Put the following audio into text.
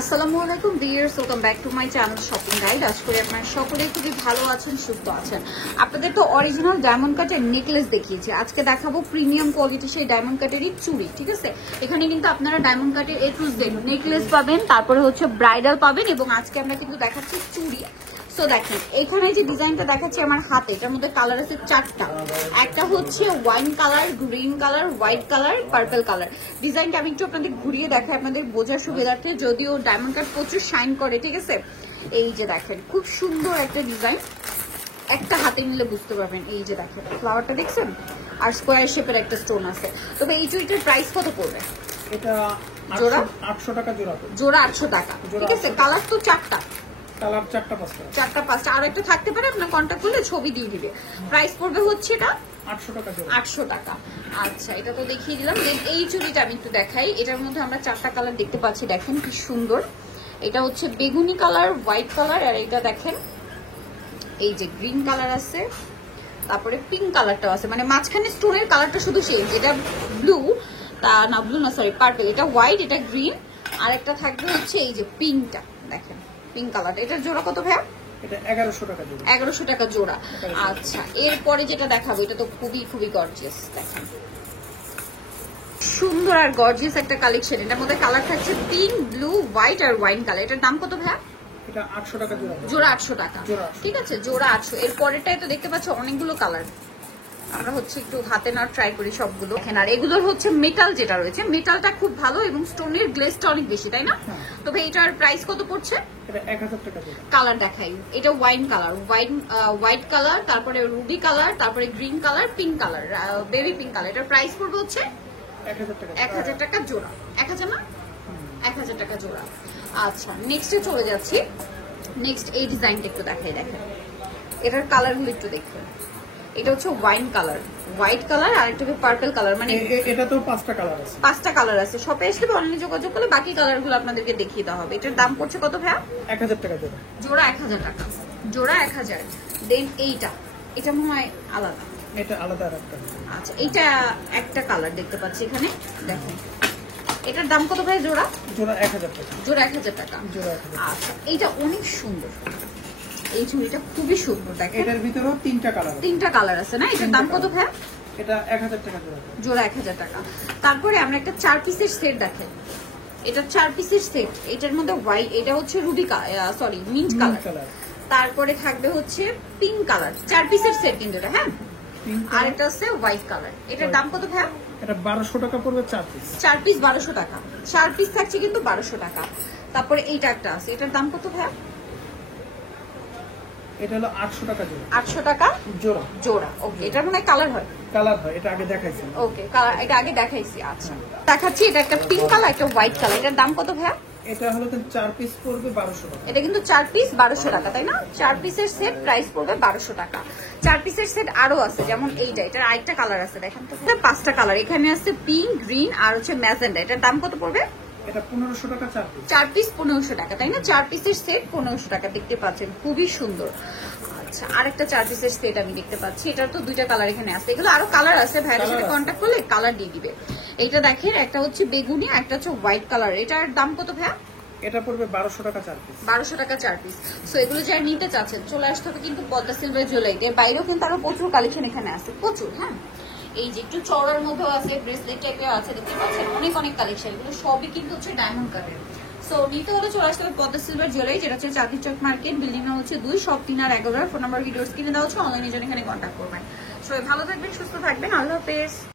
আসসালামু আলাইকুম viewers, welcome back to my channel shopping guide. আশা করি আপনারা সকলেই খুবই ভালো আছেন, সুস্থ আছেন। আপনাদের তো অরিজিনাল ডায়মন্ড কাটের নেকলেস দেখিয়েছি, আজকে দেখাবো প্রিমিয়াম কোয়ালিটি সেই ডায়মন্ড কাটেরই চুড়ি। ঠিক আছে, এখানে কিন্তু আপনারা ডায়মন্ড কাটের এ টু জেড নেকলেস পাবেন, তারপরে হচ্ছে ব্রাইডাল পাবেন, এবং আজকে আমরা কিন্তু দেখাচ্ছি চুড়ি। সো দেখেন এখানে যে ডিজাইনটা দেখাচ্ছি আমার হাতে, এটার মধ্যে কালার আছে চারটা। একটা হচ্ছে wine colour, green colour, white colour, purple colour. ডিজাইনটা আমি একটু আপনাদের ঘুরিয়ে দেখাই আপনাদের বোঝার সুবিধার্থে, যদিও ডায়মন্ড কাট প্রচুর শাইন করে। ঠিক আছে, এই যে দেখেন খুব সুন্দর একটা ডিজাইন, একটা হাতে নিলে বুঝতে পারবেন। এই যে দেখেন ফ্লাওয়ারটা দেখছেন, আর স্কোয়ার শেপের একটা স্টোন আছে। তবে এই চুড়িটার প্রাইস কত পড়বে? এটা জোড়া 800 টাকা জোড়া। জোড়া 800 টাকা। ঠিক আছে, কালার তো চারটা, কালার চারটা পাঁচটা, আর একটা থাকতে পারে, আপনার কন্ট্যাক্ট করলে ছবি দিয়ে দিবে। প্রাইস পড়বে হচ্ছে এটা 800 টাকা জোড়া। 800 টাকা। আচ্ছা, এটা তো দেখিয়ে দিলাম। দেন এই চুড়িটা আমি একটু দেখাই। এটার মধ্যে আমরা চারটা কালার দেখতে পাচ্ছি, দেখেন কি সুন্দর। এটা হচ্ছে বেগুনি কালার, হোয়াইট কালার, আর এটা দেখেন এই যে গ্রিন কালার আছে, তারপরে পিঙ্ক কালারটাও আছে। মানে মাঝখানে স্টোনের কালারটা শুধু সেই, এটা ব্লু, তা না ব্লু না সরি পার্পল, এটা হোয়াইট, এটা গ্রিন, আর একটা থাকবে হচ্ছে এই যে পিঙ্কটা, দেখেন পিঙ্ক কালার। এটার জোড়া কত ভাইয়া? এটা 1100 টাকা জোড়া। 1100 টাকা জোড়া। আচ্ছা, এরপরে যেটা দেখাবো এটা তো খুবই খুবই গর্জিয়াস, দেখেন সুন্দর আর গর্জিয়াস একটা কালেকশন। এটার মধ্যে কালার থাকছে পিঙ্ক, ব্লু, হোয়াইট আর ওয়াইন কালার। এটার দাম কত ভাইয়া? এটা 800 টাকা জোড়া। জোড়া 800 টাকা। জোড়া। ঠিক আছে, জোড়া 800। এর পরেরটাই তো দেখতে পাচ্ছ অনেকগুলো কালার, আমরা হচ্ছে একটু হাতে না ট্রাই করি সবগুলো। আর এগুলোর হচ্ছে মেটাল যেটা রয়েছে, মেটালটা খুব ভালো এবং স্টোনের গ্লেজটা অনেক বেশি, তাই না? তবে এটার প্রাইস কত পড়ছে? এটা 1000 টাকা জোড়া। কালার দেখাই, এটা ওয়াইন কালার, হোয়াইট কালার, তারপরে রুবি কালার, তারপরে green colour, pink colour, baby pink colour. এটার প্রাইস পড়বে হচ্ছে 1000 টাকা। 1000 টাকা জোড়া। 1000 না, 1000 টাকা জোড়া। আচ্ছা, নেক্সটে চলে যাচ্ছি। নেক্সট এই ডিজাইনটা একটু দেখাই, দেখেন এটার কালারগুলো একটু দেখুন। এটা হচ্ছে ওয়াইন কালার, হোয়াইট কালার, আর একটা পার্পল কালার। মানে এটা তো 5টা কালার আছে। 5টা কালার আছে। শপে এসে অনলাইনে যোগাযোগ করলে বাকি কালারগুলো আপনাদেরকে দেখিয়ে দেওয়া হবে। এটার দাম পড়ছে কত ভাইয়া? 1000 টাকা জোড়া। জোড়া 1000 টাকা। জোড়া 1000। দেন এইটা, এটা মনে হয় আলাদা, এটা আলাদা আরেকটা। আচ্ছা, এইটা একটা কালার দেখতে পাচ্ছি এখানে, দেখেন এটার দাম কত ভাই? জোড়া জোড়া 1000 টাকা। জোড়া 1000 টাকা। জোড়া। আচ্ছা, এইটা অনেক সুন্দর, এই চুড়িটা খুবই সুন্দর। দেখেন এটার ভিতরেও 3টা কালার আছে। 3টা কালার আছে না? এটার দাম কত ভাই? এটা 1000 টাকা জোড়া। জোড়া 1000 টাকা। তারপরে আমরা একটা 4 পিসের সেট দেখেন, এটা 4 পিসের সেট। এটার মধ্যে হোয়াইট, এটা হচ্ছে রুবি সরি মিন্ট কালার, তারপরে থাকবে হচ্ছে পিঙ্ক কালার। 4 পিসের সেট কিন্তু এটা, হ্যাঁ। আর এটা হচ্ছে হোয়াইট কালার। এটার দাম কত ভাই? এটা 1200 টাকা পড়বে 4 পিস। 4 পিস 1200 টাকা। 4 পিস থাকছে কিন্তু 1200 টাকা। তারপরে এইটা একটা আছে, এটার দাম কত ভাই? এটা হলো 800 টাকা জোড়া। 800 টাকা জোড়া। জোড়া। ওকে, এটা মানে কালার হয়? কালার হয়, এটা আগে দেখাইছি। ওকে, কালার এটা আগে দেখাইছি। আচ্ছা, দেখাচ্ছি এটা একটা পিঙ্ক কালার, একটা হোয়াইট কালার। এটার দাম কত ভাই? এটা হলো 4 পিস পড়বে 1200 টাকা। এটা কিন্তু 4 পিস 1200 টাকা, তাই না? 4 পিসের সেট প্রাইস পড়বে 1200 টাকা। 4 পিসের সেট আরো আছে, যেমন এইটা, এটার আরেকটা কালার আছে, দেখেন তো। 5টা কালার এখানে আছে, পিঙ্ক, গ্রিন আর হচ্ছে ম্যাজেন্ডা। এটার দাম কত পড়বে? এটা 1500 টাকা 4 পিস। 4 পিস 1500 টাকা, তাই না? 4 পিসের সেট 1500 টাকা। দেখতে পাচ্ছেন খুবই সুন্দর। আচ্ছা, আরেকটা 4 পিসের সেট আমি দেখতে পাচ্ছি, এটার তো 2টা কালার এখানে আছে। এগুলো আরো কালার আছে, ভাইয়ের সাথে কন্ট্যাক্ট করলে কালার দিয়ে দিবে। এইটা দেখেন, একটা হচ্ছে বেগুনি, একটা হচ্ছে হোয়াইট কালার। এটার দাম কত ভাইয়া? এটা পড়বে 1200 টাকা 4 পিস। 1200 টাকা 4 পিস। সো এগুলো যারা নিতে চাচ্ছেন চলে আসতে হবে কিন্তু পদ্মা সিলভার জুয়েলারিতে। বাইরেও কিন্তু আরো প্রচুর কালেকশন এখানে আছে, প্রচুর। হ্যাঁ, এই যে একটু চওড়ার মধ্যেও আছে, ব্রেসলেট টাইপের আছে, দেখতে পাচ্ছেন অনেক অনেক কালেকশন। এগুলো সবই কিন্তু হচ্ছে ডায়মন্ড কাটের। সো নিতে হলে চলে আসতে হবে পদ্মা সিলভার জুয়েলারি, যেটা হচ্ছে Chandni Chowk market, building number হচ্ছে 2, শপ 3 আর 11। ফোন নাম্বার ভিডিওস কিনে দেওয়া হচ্ছে, অনলাইনে জন্য এখানে কন্ট্যাক্ট করবেন। সবাই ভালো থাকবেন, সুস্থ থাকবেন, আল্লাহ হাফেজ।